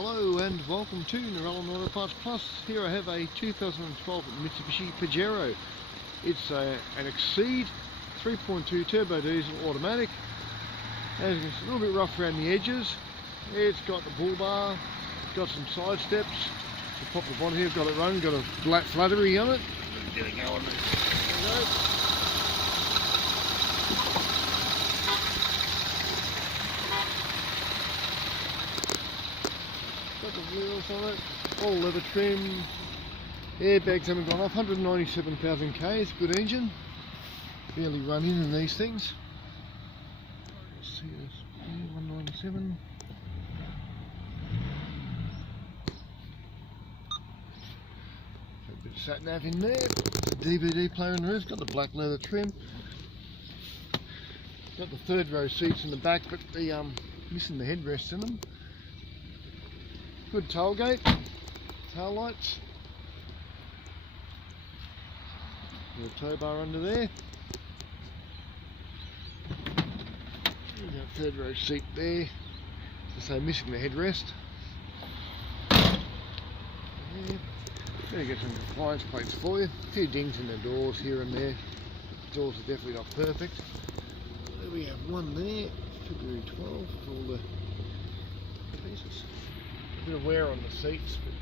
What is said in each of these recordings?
Hello and welcome to Narellan Auto Parts Plus. Here I have a 2012 Mitsubishi Pajero. It's an Exceed 3.2 turbo diesel automatic. As you can see, a little bit rough around the edges. It's got the bull bar, got some side steps. Pop the bonnet here, got it running, got a black flattery on it. Get it going. There we go. Got the wheels on it, all leather trim, airbags haven't gone off, 197,000 k's, good engine, barely run in these things. Let's see this, 197. A bit of sat nav in there, the DVD player in the roof, got the black leather trim, got the third row seats in the back, but the missing the headrests in them. Good tailgate, tail lights, little tow bar under there. Third row seat there, as I say, missing the headrest. Gonna get some compliance plates for you. A few dings in the doors here and there. The doors are definitely not perfect. There we have one there, February 12 with all the pieces. A bit of wear on the seats, but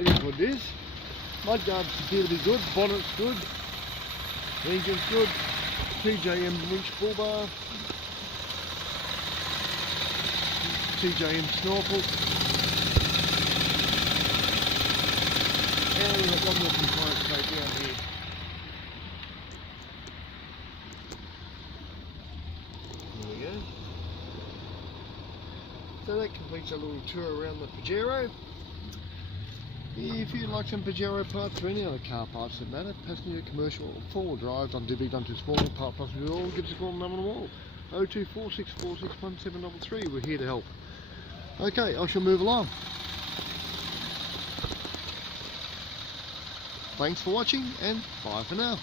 it is what it is. Mudguards appear to be good, bonnet's good, engine's good, TJM winch bull bar, TJM snorkel, and we've got one more compliance plate down here. There we go. So that completes a little tour around the Pajero. If you'd like some Pajero parts or any other car parts that matter, passenger, commercial, or four-wheel drive, done too big, done too small, part plus with all, give us a call, number on the wall, 0246461733. We're here to help. Okay, I shall move along. Thanks for watching and bye for now.